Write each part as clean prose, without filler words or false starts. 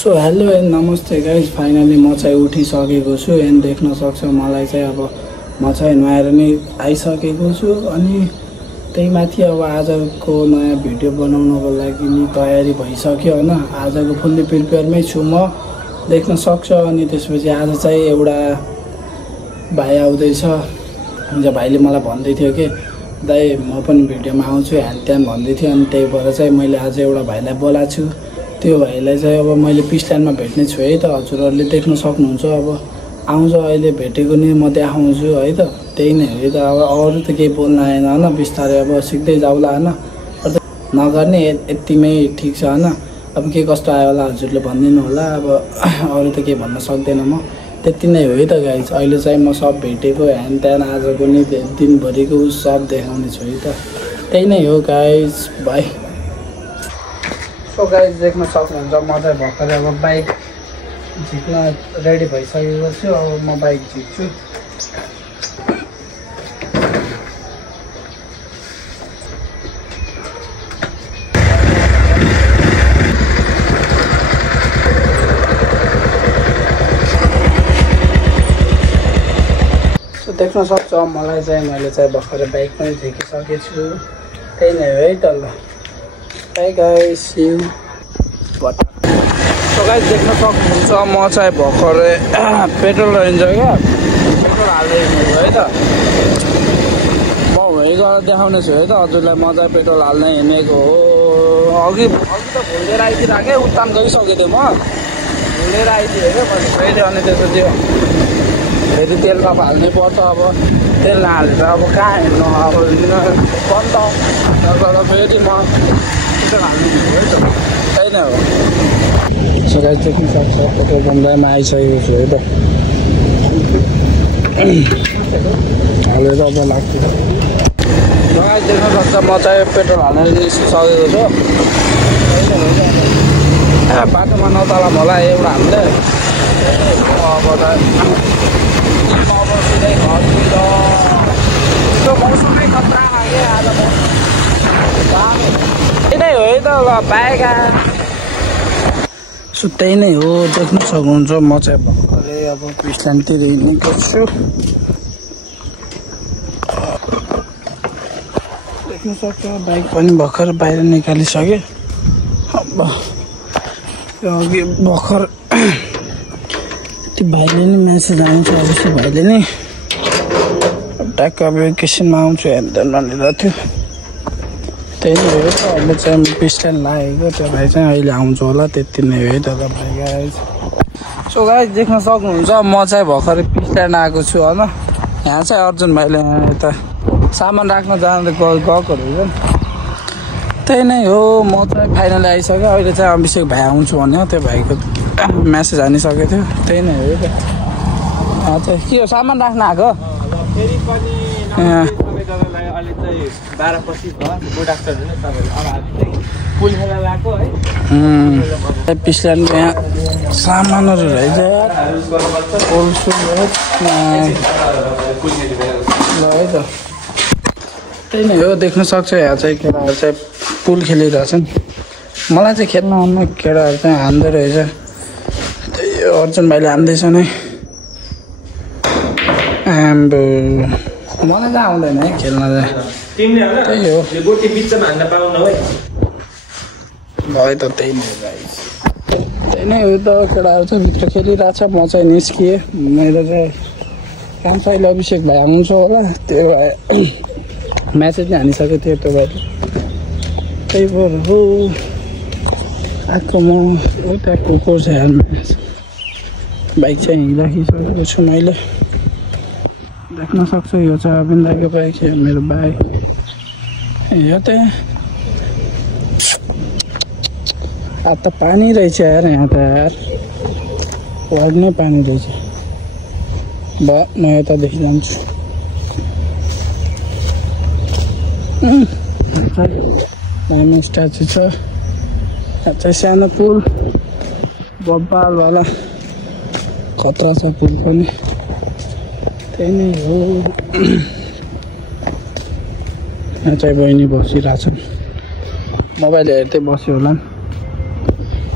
So hello and नमस्ते guys, finally म चाहिँ उठिसकेको छु एन्ड देख्न सक्छ मलाई चाहिँ अब म चाहिँ नुहाएर नै आइसकेको छु। अनि त्यही माथि अब आजको नयाँ भिडियो बनाउनको लागि नि तयारी भइसक्यो होइन। आजको फुल्ली प्रिपेयरमै छु म, देख्न सक्छ। अनि त्यसपछि आज चाहिँ एउटा भाइ आउँदैछ। हिजो भाइले मलाई भन्दै थियो कि दाइ म पनि भिडियोमा आउँछु ह्यान त्यान भन्दै थियो। अनि त्यही भएर चाहिँ मैले आज एउटा भाइलाई बोलाएको छु। त्यो भाइलाई चाहिँ अब मैले पिसल्यान्डमा भेट्ने छु है त। हजुरहरूले देख्न सक्नुहुन्छ, अब आउँछ अहिले भेटेको नि म देखाउँछु है त। त्यही नै हो त। अब अरू त केही बोल्न आएन होइन, बिस्तारै अब सिक्दै जाउँला होइन, नगर्ने यतिमै ठिक छ होइन। अब के कस्तो आयो होला हजुरले भनिदिनु होला। अब अरू त केही भन्न सक्दैन म, त्यति नै हो है त गाइज। अहिले चाहिँ म सब भेटेको ह्यान त्यान आजको नि दिनभरिको सब देखाउने छु है त। त्यही नै हो गाइज भाइ। सो गाइज देख्न सक्नुहुन्छ म चाहिँ भर्खरै अब बाइक झिक्न रेडी भइसकेको छु। अब म बाइक झिक्छु। सो देख्न सक्छ मलाई चाहिँ मैले चाहिँ भर्खरै बाइक पनि झिकिसकेको छु। त्यही नै हो है त। ल hi guys, see you. So guys देख्न सक्नुहुन्छ म चाहिँ भर्खरै पेट्रोल रहन्छ क्या, पेट्रोल हाल्दै हिँडेको है त। म वहीँ गएर देखाउने छु है त हजुरलाई। म चाहिँ पेट्रोल हाल्दै हिँडेको हो। अघि त भुलेर आइदिरहेको उत्तान गइसकेको थिएँ म, भुलेर आइदिएँ क्या मैले फेरि। अनि त्यसपछि फेरि तेल त हाल्नै पर्छ। अब तेल नहालेर अब कहाँ हिँड्नु, अब बन्द तर फेरि म पेट्रोल हाल्नु है त। त्यही नै हो। सो गाइस देख्न सक्छ पेट्रोल पम्पमा आइसकेको छु है त। हालेर अब लाग्छ। गाइस देख्न सक्छ म चाहिँ पेट्रोल हालेर निस्किसकेको छु। बाटोमा नतलाम होला एउटा हामीले। अब सिधै घरतिर मौसमै खतरा लाग्यो आज। त्यही नै हो है त। ल पाएका। सो त्यही नै हो, देख्न सक्नुहुन्छ म चाहिँ भर्खरै अब पिसल्यान्डतिर हिँडेको छु। देख्न सक्छ बाइक पनि भर्खर बाहिर निकालिसकेँ। अब अघि भर्खर त्यो भाइले नि मेसेज आउँछ अवश्य, भाइले नि ट्याक्क अब एकैछिनमा आउँछु हेर्दैन भनेर थियो। त्यही नै हो त। अहिले चाहिँ म पिसल्यान्ड लागेको, त्यो भाइ चाहिँ अहिले आउँछ होला। त्यति नै हो है त भाइ गाइज। सो गाइज देख्न सक्नुहुन्छ म चाहिँ भर्खरै पिसल्यान्ड आएको छु होइन। यहाँ चाहिँ अर्जुन भाइले यता सामान राख्न जाँदा गएकोहरू हुन्छ। त्यही नै हो। म चाहिँ फाइनली आइसक्यो। अहिले चाहिँ अभिषेक भाइ आउँछु भन्यो, त्यो भाइको मेसेज हानिसकेको थियो। त्यही नै हो त। चाहिँ के हो सामान राख्न आएको? पिसल्यान्डको यहाँ सामानहरू रहेछ ल है त। त्यही नै हो। देख्न सक्छ यहाँ चाहिँ केटाहरू चाहिँ पुल खेलिरहेछन्। मलाई चाहिँ खेल्न आउनु, केटाहरू चाहिँ हान्दै रहेछ। त्यही अर्जुन भाइले हान्दैछ नै। आम्बो मलाई चाहिँ आउँदैन है खेल्न चाहिँ। त्यही हो भयो त। त्यही नै हो गाइस। त्यही नै हो त। केटाहरू चाहिँ भित्र खेलिरहेछ, म चाहिँ निस्किएँ। मेरो चाहिँ काम अहिले अभिषेक भाइ आउँछ होला। त्यो भाइ मेसेज नै हानिसकेको थियो त्यो भाइले। त्यही भएर हो आएको म। त्यहाँ कुकुर छ हेर्नु। बाइक चाहिँ हिँडिराखिसकेको छु मैले। देख्न सक्छु यो चाहिँ अबिन दाइको बाइक, मेरो बाइक यो त। आज त पानी रहेछ यार यहाँ त यार, वर्ड नै पानी रहेछ। भयो म यतादेखि जान्छु। दामी स्ट्याचु छ। यहाँ चाहिँ सानो पुल बब्बालवाला खतरा छ पुल पनि। त्यही नै हो। यहाँ चाहिँ बहिनी बसिरहेछन्, मोबाइल हेर्दै बस्यो होला।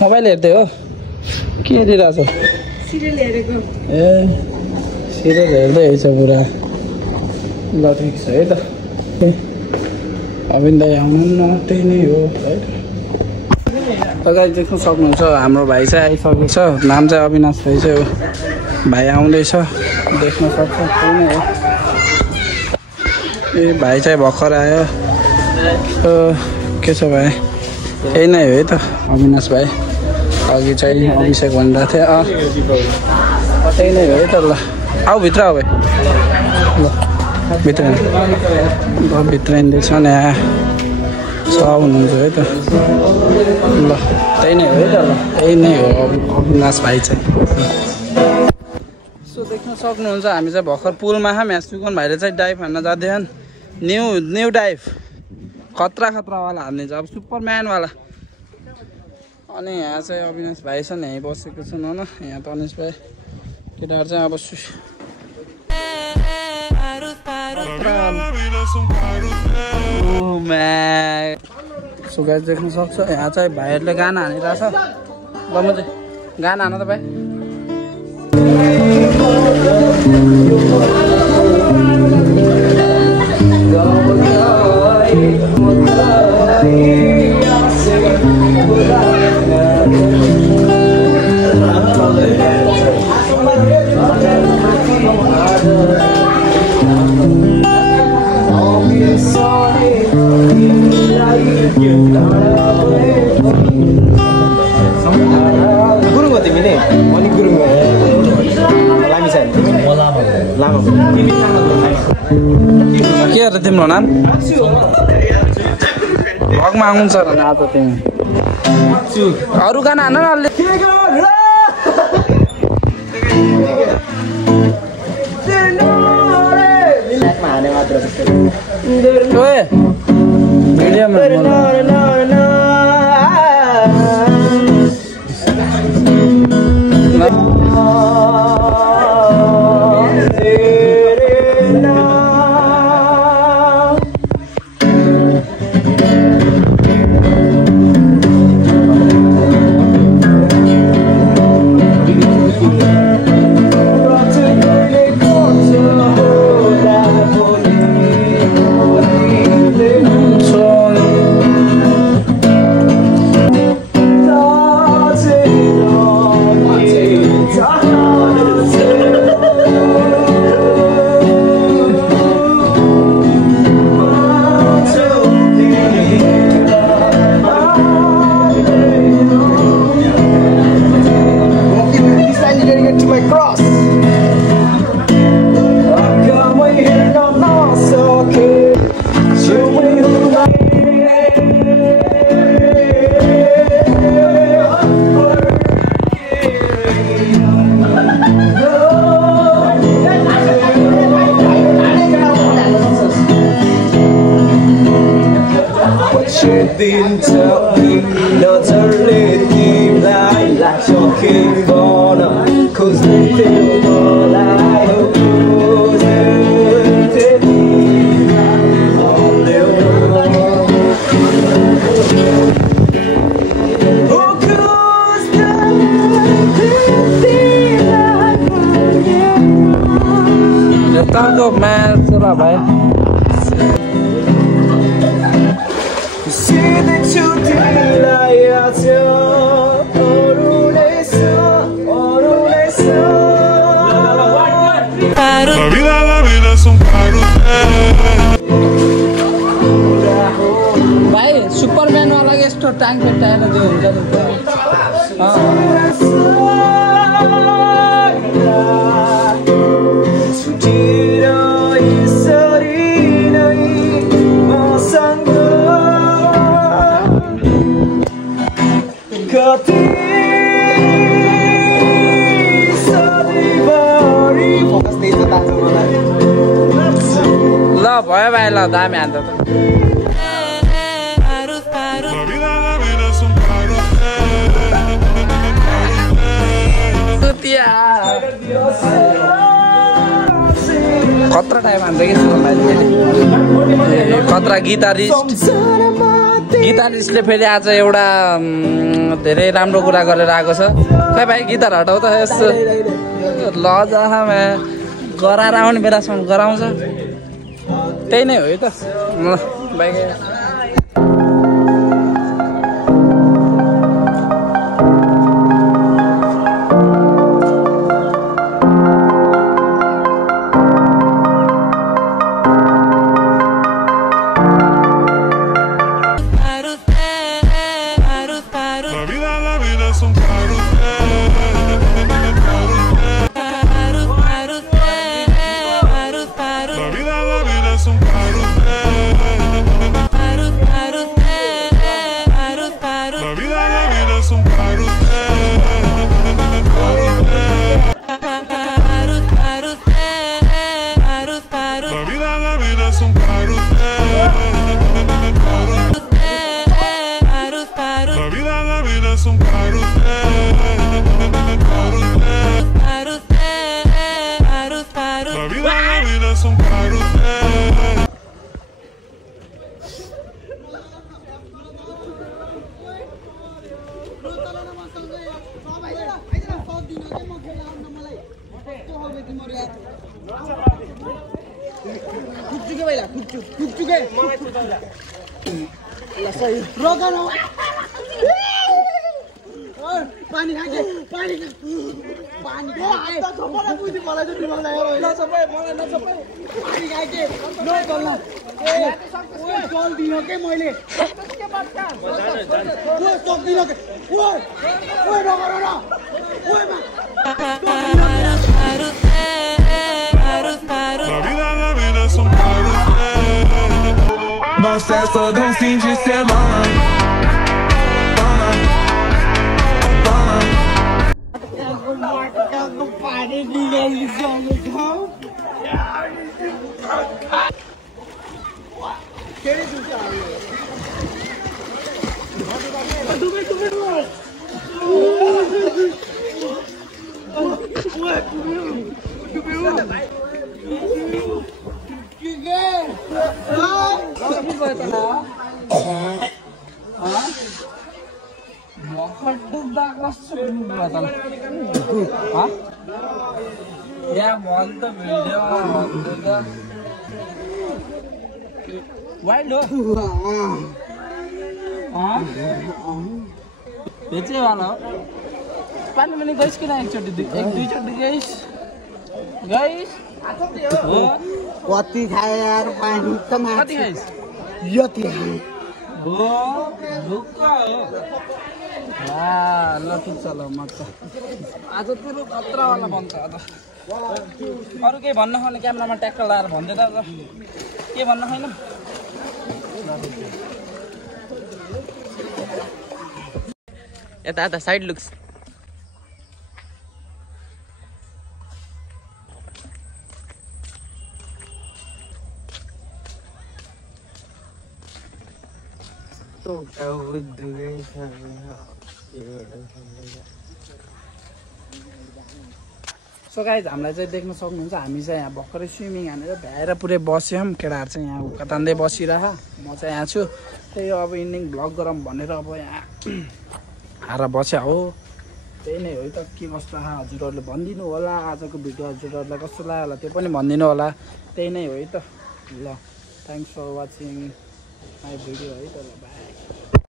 मोबाइल हेर्दै हो। के हेरिरहेछ सिरियल हेरेको ए सिरियल हेर्दै रहेछ पुरा ल ठिक छ है त अविन दाइ आउनु न त्यही नै हो है त गाइस देख्न सक्नुहुन्छ हाम्रो भाइ चाहिँ आइसकेको छ नाम चाहिँ अविनाश रहेछ हो भाइ आउँदैछ देख्न सक्छ त्यही नै हो ए भाइ चाहिँ भर्खर आयो के छ भाइ यही नै हो है त अविनाश भाइ अघि चाहिँ अभिषेक भनिरहेको थिएँ त्यही नै हो है त ल आऊ भित्र आऊ भाइ ल भित्र भित्राइँदैछ नि स हुनुहुन्छ है त ल त्यही नै हो है त ल त्यही नै हो अविनाश भाइ चाहिँ सो देख्न सक्नुहुन्छ हामी चाहिँ भर्खर पुलमा म्याच सुकन भाइले चाहिँ डाइभ हान्न जाँदैछन् न्यू डाइभ खतरावाला हान्ने छ अब सुपरम्यानवाला अनि यहाँ चाहिँ अविनाश भाइ छ नि यहीँ बसेको छन् होइन यहाँ तनिष भाइ केटाहरू चाहिँ अब सो गाइस देख्न सक्छ यहाँ चाहिँ भाइहरूले गाना हानिरहेछ ल म चाहिँ गाना हान त भाइ गुरुङ हो तिमी नै अनि गुरुङ लामी छ के अरे तिम्रो नाम भगमा आउँछ र आज तिमी अरू गाना हान न अलि didn't tell me not to let you lie like you're king gonna cause they feel all I was to be all the tango man sura bhai see the truth la vida es un carrusel भाइ Superman वाला यस्तो टाङ time जो हुन्छ ल भयो भाइ ल दामी हान्दा त खतरा टाइम हान्छ कि खतरा गिटारिस्ट गिटारिस्टले फेरि आज एउटा धेरै राम्रो कुरा गरेर आएको छ। खै भाइ गिटार हटाउ त यस्तो ल जहाँ गराएर आउने बेलासम्म गराउँछ। त्यही नै हो है त भाइ। पानी खाके पानी पानी खाके थोपरा बुझी मलाई चाहिँ तिमीलाई ल सबै मलाई न सबै पानी खाके न चल्ला ए ओए चल दिनो के मैले के बच्चा ओए चल दिनो के ओए ओए नगर न ओए मा La vida es un não cessa de fim de semana. Wild हो बेचे वाला हो पानी पनि गइस किन एकचोटि एक दुईचोटि गइस गइस कति खाए यार पानी त कति खाइस यति हो ढुक्क हो ल ठिक छ ल म त आज तेरो खतरावाला बन्छ आज अरू केही भन्न खोज्ने क्यामेरामा ट्याक्टर लाएर भन्दै त के भन्न छैन यता साइड लुक्स सो गाइज हामीलाई चाहिँ देख्न सक्नुहुन्छ हामी चाहिँ यहाँ भर्खरै स्विमिङ हानेर भ्याएर पुरै बस्यौँ केटाहरू चाहिँ यहाँ उका तान्दै बसिरह म चाहिँ यहाँ छु त्यही हो अब इन्डिङ भ्लग गरौँ भनेर अब यहाँ आएर बस्या हो त्यही नै हो त के कस्तो हजुरहरूले भनिदिनु होला आजको भिडियो हजुरहरूलाई कस्तो लाग्यो होला त्यो पनि भनिदिनु होला त्यही नै हो है त ल thanks for watching my video है त ल बाई